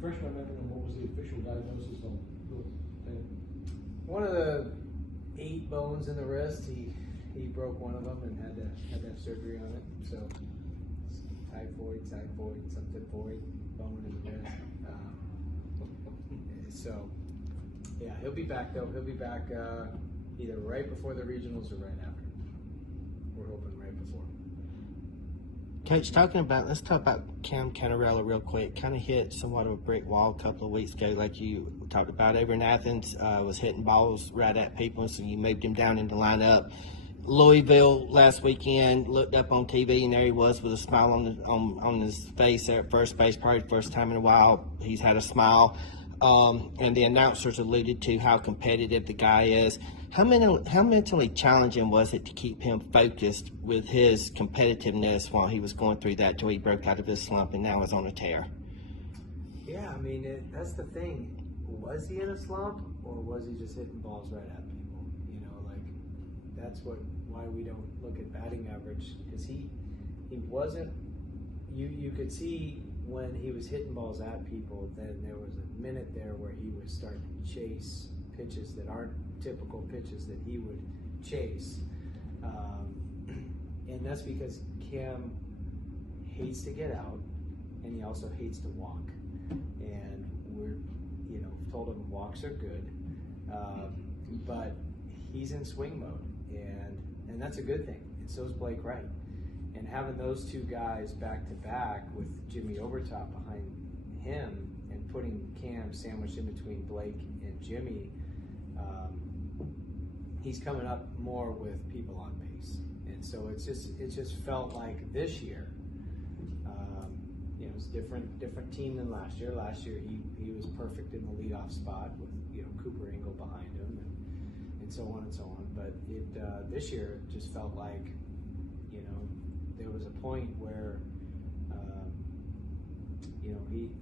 refresh my memory on what was the official diagnosis on Bill Taylor? One of the 8 bones in the wrist, he broke one of them and had to have surgery on it. So typhoid, something void, bone in the wrist. So yeah, he'll be back though. He'll be back either right before the regionals or right after. We're hoping right before. Coach, let's talk about Cam Canarella real quick. Kind of hit somewhat of a brick wall a couple of weeks ago, like you talked about over in Athens. Was hitting balls right at people, so you moved him down in the lineup. Louisville last weekend, looked up on TV, and there he was with a smile on his face there at first base. Probably the first time in a while he's had a smile. And the announcers alluded to how competitive the guy is. How mentally challenging was it to keep him focused with his competitiveness while he was going through that till he broke out of his slump and now is on a tear? Yeah, I mean, that's the thing. Was he in a slump, or was he just hitting balls right at people? You know, like, that's why we don't look at batting average, because he wasn't. You could see when he was hitting balls at people, then there was a minute there where he was starting to chase pitches that aren't typical pitches that he would chase. And that's because Cam hates to get out, and he also hates to walk. And we're, told him walks are good, but he's in swing mode, and that's a good thing. And so is Blake Wright. And having those two guys back to back with Jimmy Overtop behind him and putting Cam sandwiched in between Blake and Jimmy, he's coming up more with people on base. And so it just felt like this year, it was different team than last year. Last year he was perfect in the leadoff spot with Cooper Engel behind him and so on and so on. But this year it just felt like there was a point where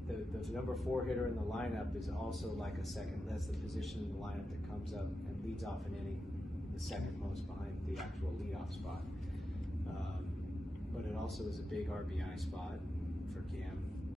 the number 4 hitter in the lineup is also like a second. That's the position in the lineup that comes up and leads off an inning, the second most behind the actual leadoff spot. But it also is a big RBI spot for Cam.